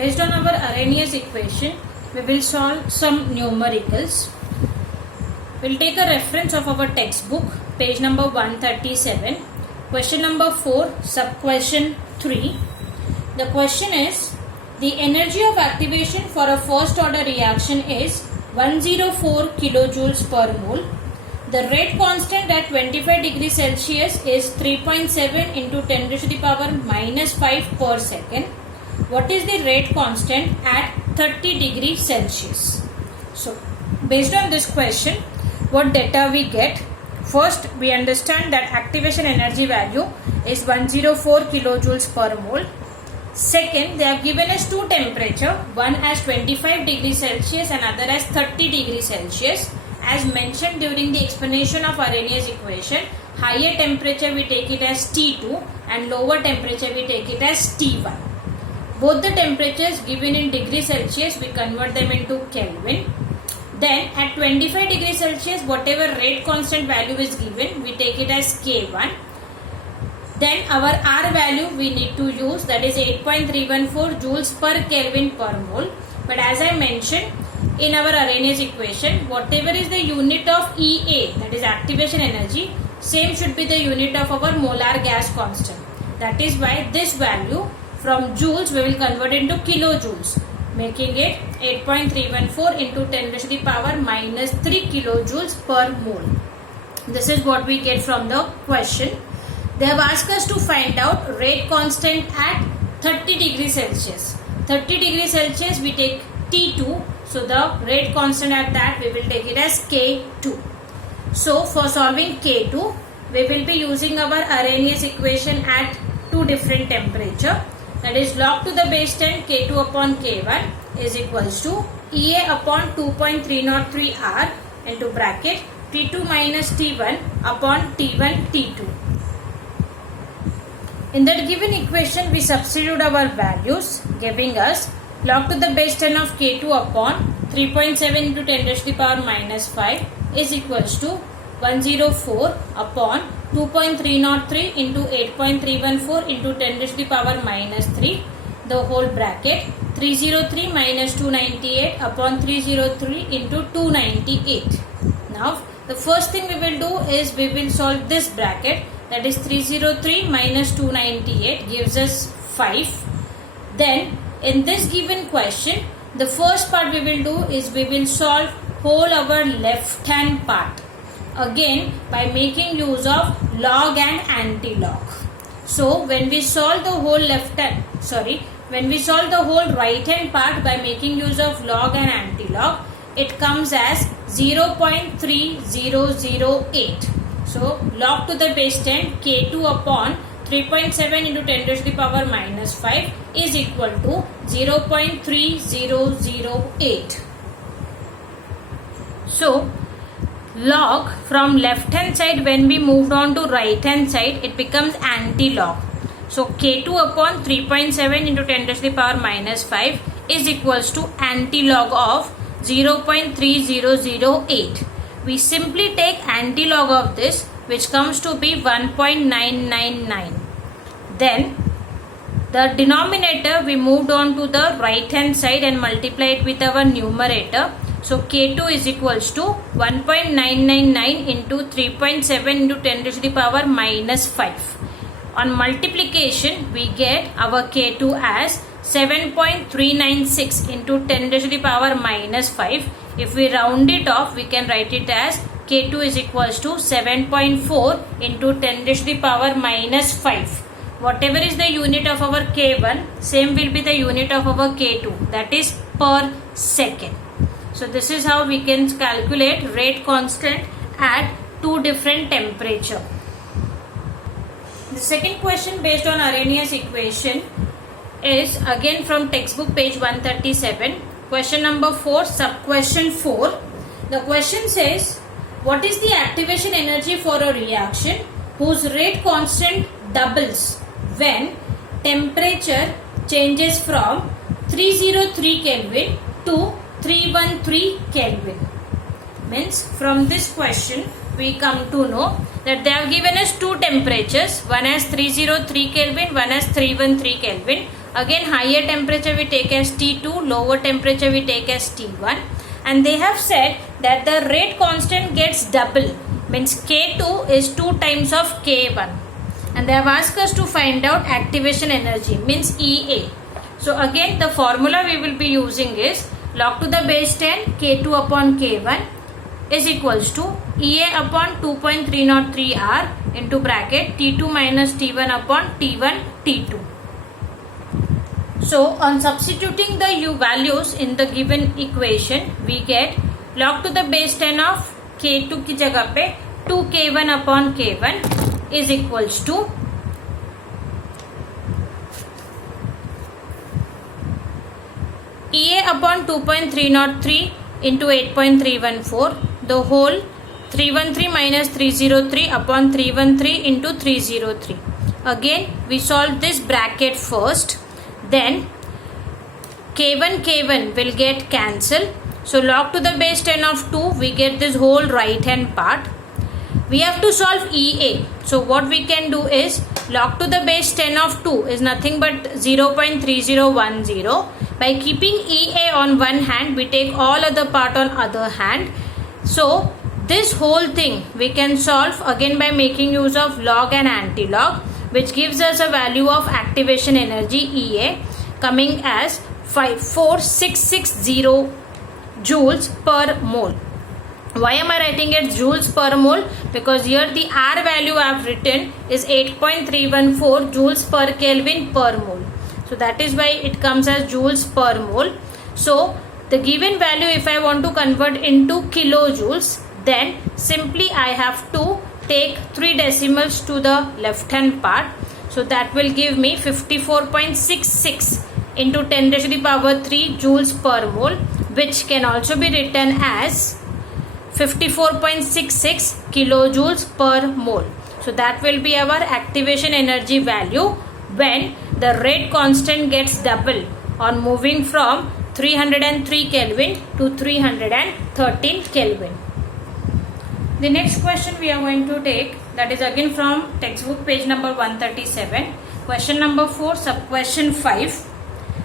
Based on our Arrhenius equation, we will solve some numericals. We'll take a reference of our textbook, page number 137, question number 4, sub-question 3. The question is, the energy of activation for a first order reaction is 104 kilojoules per mole. The rate constant at 25 degrees Celsius is 3.7 into 10 to the power minus 5 per second. What is the rate constant at 30 degrees Celsius? So, based on this question, what data we get? First, we understand that activation energy value is 104 kilojoules per mole. Second, they have given us two temperature, one as 25 degrees Celsius and other as 30 degrees Celsius. As mentioned during the explanation of Arrhenius equation, higher temperature we take it as T2 and lower temperature we take it as T1. Both the temperatures given in degrees Celsius, we convert them into Kelvin. Then at 25 degrees Celsius, whatever rate constant value is given, we take it as K1. Then our R value we need to use, that is 8.314 joules per Kelvin per mole. But as I mentioned, in our Arrhenius equation, whatever is the unit of EA, that is activation energy, same should be the unit of our molar gas constant. That is why this value from joules we will convert into kilojoules, making it 8.314 into 10 to the power minus 3 kilojoules per mole. This is what we get from the question. They have asked us to find out rate constant at 30 degrees Celsius. 30 degrees Celsius we take T2. So the rate constant at that we will take it as K2. So for solving K2, we will be using our Arrhenius equation at two different temperature. That is log to the base 10 K2 upon K1 is equals to EA upon 2.303 R into bracket T2 minus T1 upon T1 T2. In that given equation, we substitute our values, giving us log to the base 10 of K2 upon 3.7 into 10 to the power minus 5 is equals to 104 upon 2.303 into 8.314 into 10 to the power minus 3, the whole bracket 303 minus 298 upon 303 into 298. Now, the first thing we will do is we will solve this bracket, that is 303 minus 298 gives us 5. Then in this given question, the first part we will do is we will solve whole our left hand part. Again, by making use of log and anti-log. So when we solve the whole when we solve the whole right hand part by making use of log and anti-log, it comes as 0.3008. So log to the base 10 K2 upon 3.7 into 10 to the power minus 5 is equal to 0.3008. So log from left hand side, when we moved on to right hand side, it becomes anti-log. So K2 upon 3.7 into 10 to the power minus 5 is equals to anti-log of 0.3008. We simply take anti-log of this, which comes to be 1.999. Then the denominator we moved on to the right hand side and multiplied with our numerator. So K2 is equals to 1.999 into 3.7 into 10 to the power minus 5. On multiplication, we get our K2 as 7.396 into 10 to the power minus 5. If we round it off, we can write it as K2 is equals to 7.4 into 10 to the power minus 5. Whatever is the unit of our K1, same will be the unit of our K2, that is per second. So this is how we can calculate rate constant at two different temperature. The second question based on Arrhenius equation is again from textbook page 137, question number 4, sub-question 4. The question says, what is the activation energy for a reaction whose rate constant doubles when temperature changes from 303 Kelvin to 313 Kelvin? Means from this question we come to know that they have given us two temperatures, one as 303 Kelvin, one as 313 Kelvin. Again, higher temperature we take as T2, lower temperature we take as T1. And they have said that the rate constant gets double, means K2 is 2 times of K1. And they have asked us to find out activation energy, means EA. So again, the formula we will be using is log to the base 10 K2 upon K1 is equals to EA upon 2.303 R into bracket T2 minus T1 upon T1 T2. So on substituting the U values in the given equation, we get log to the base 10 of K2 की जगह पे 2K1 upon K1 is equals to EA upon 2.303 into 8.314, the whole 313 minus 303 upon 313 into 303. Again, we solve this bracket first. Then K1 will get cancelled. So log to the base 10 of 2, we get this whole right hand part. We have to solve EA. So what we can do is log to the base 10 of 2 is nothing but 0.3010. By keeping EA on one hand, we take all other part on other hand. So this whole thing we can solve again by making use of log and anti-log, which gives us a value of activation energy EA coming as 54660 joules per mole. Why am I writing it joules per mole? Because here the R value I have written is 8.314 joules per Kelvin per mole. So that is why it comes as joules per mole. So the given value, if I want to convert into kilojoules, then simply I have to take 3 decimals to the left hand part. So that will give me 54.66 into 10 raised to the power 3 joules per mole, which can also be written as 54.66 kilojoules per mole. So that will be our activation energy value when the rate constant gets double on moving from 303 Kelvin to 313 Kelvin. The next question we are going to take, that is again from textbook page number 137. Question number 4, sub question 5.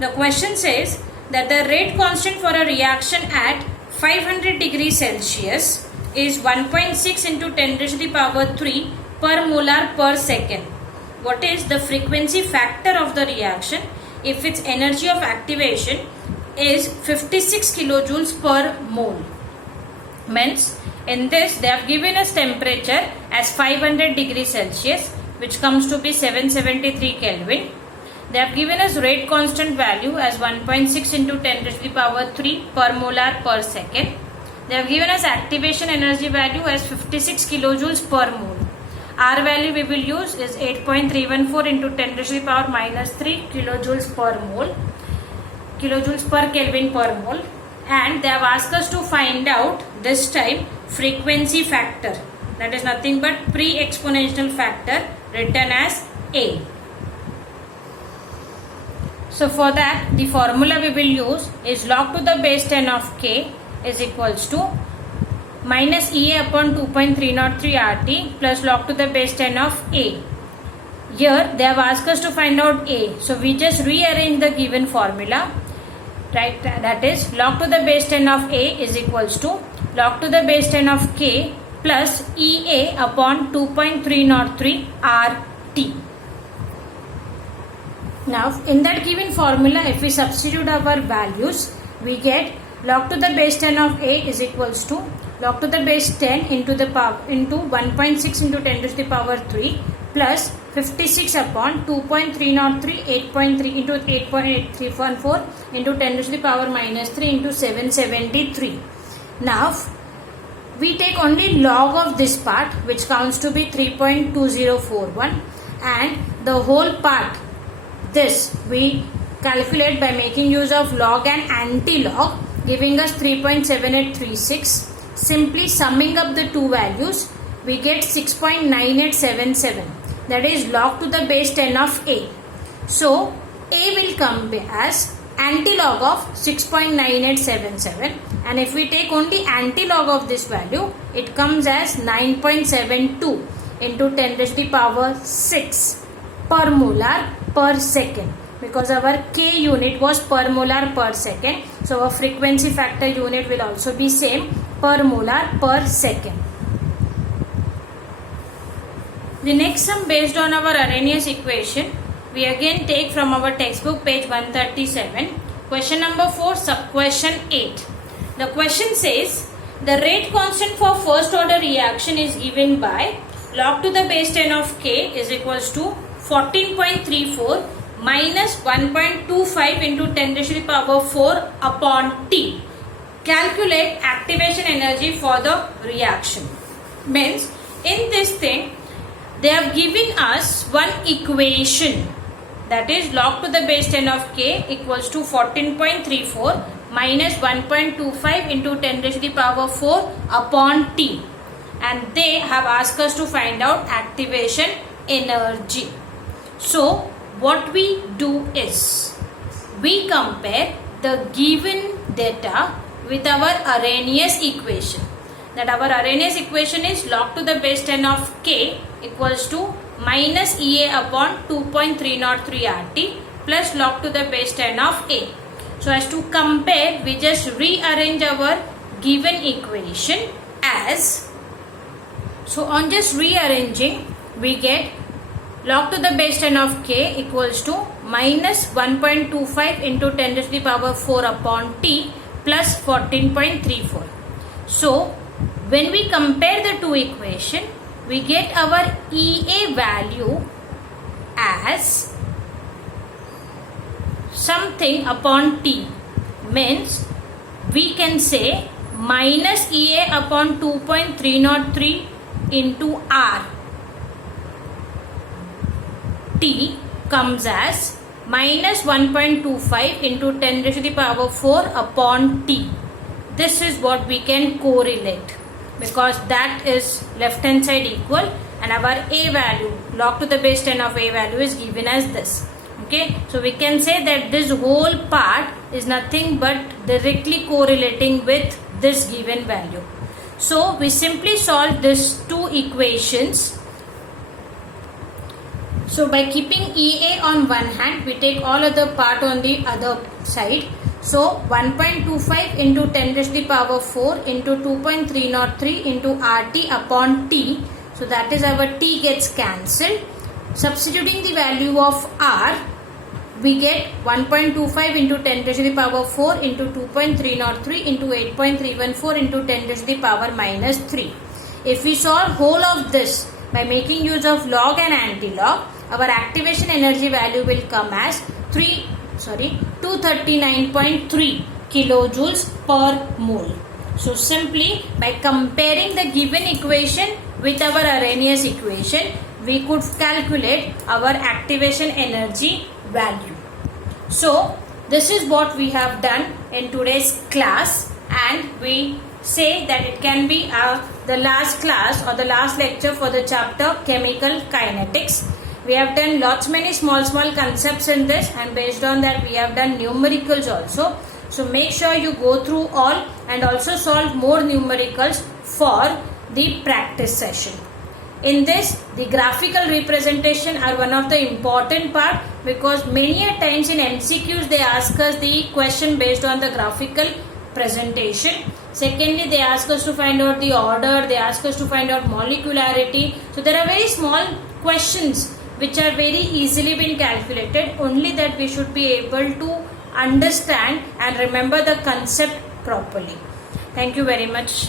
The question says that the rate constant for a reaction at 500 degrees Celsius is 1.6 into 10 raised to the power 3 per molar per second. What is the frequency factor of the reaction if its energy of activation is 56 kilojoules per mole? Means in this they have given us temperature as 500 degrees Celsius, which comes to be 773 Kelvin. They have given us rate constant value as 1.6 into 10 raised to the power 3 per molar per second. They have given us activation energy value as 56 kilojoules per mole. R value we will use is 8.314 into 10 raised to the power minus 3 kilojoules per mole, kilojoules per Kelvin per mole. And they have asked us to find out this time frequency factor, that is nothing but pre-exponential factor written as A. So for that, the formula we will use is log to the base 10 of K is equals to minus EA upon 2.303 RT plus log to the base 10 of A. Here they have asked us to find out A. So we just rearrange the given formula. Right, that is log to the base 10 of A is equals to log to the base 10 of K plus EA upon 2.303 RT. Now in that given formula, if we substitute our values, we get log to the base 10 of A is equals to log to the base 10 into the power into 1.6 into 10 to the power 3 plus 56 upon 2.303 8.3 into 8.8314 into 10 to the power minus 3 into 773. Now we take only log of this part, which counts to be 3.2041, and the whole part this we calculate by making use of log and anti-log, giving us 3.7836. Simply summing up the two values, we get 6.9877. That is log to the base 10 of A. So A will come as anti-log of 6.9877, and if we take only anti-log of this value, it comes as 9.72 into 10 to the power 6 per molar per second. because our K unit was per molar per second. So our frequency factor unit will also be same, per molar per second. The next sum based on our Arrhenius equation, we again take from our textbook page 137. Question number 4, sub question 8. The question says, the rate constant for first order reaction is given by log to the base 10 of K is equals to 14.34 minus 1.25 into 10 to the power 4 upon T. Calculate activation energy for the reaction. Means in this thing they have given us one equation, that is log to the base 10 of K equals to 14.34 minus 1.25 into 10 to the power 4 upon T, and they have asked us to find out activation energy. So what we do is we compare the given data with our Arrhenius equation. That our Arrhenius equation is log to the base 10 of K equals to minus EA upon 2.303 RT plus log to the base 10 of A. So as to compare, we just rearrange our given equation as, so on just rearranging we get log to the base 10 of K equals to minus 1.25 into 10 to the power 4 upon T plus 14.34. So when we compare the two equations, we get our EA value as something upon T, means we can say minus EA upon 2.303 into R. T comes as minus 1.25 into 10 to the power 4 upon T. This is what we can correlate, because that is left hand side equal and our A value, log to the base 10 of A value is given as this. Okay, so we can say that this whole part is nothing but directly correlating with this given value. So we simply solve these two equations. So by keeping EA on one hand, we take all other part on the other side. So 1.25 into 10 to the power 4 into 2.303 into RT upon T. So that is our T gets cancelled. Substituting the value of R, we get 1.25 into 10 to the power 4 into 2.303 into 8.314 into 10 to the power minus 3. If we solve whole of this by making use of log and anti-log, our activation energy value will come as 239.3 kilojoules per mole. So simply by comparing the given equation with our Arrhenius equation, we could calculate our activation energy value. So this is what we have done in today's class, and we say that it can be the last class or the last lecture for the chapter chemical kinetics. We have done many small concepts in this, and based on that we have done numericals also. So make sure you go through all and also solve more numericals for the practice session. In this, the graphical representation are one of the important part, because many a times in MCQs they ask us the question based on the graphical presentation. Secondly, they ask us to find out the order, they ask us to find out molecularity. So there are very small questions which are very easily been calculated, only that we should be able to understand and remember the concept properly. Thank you very much.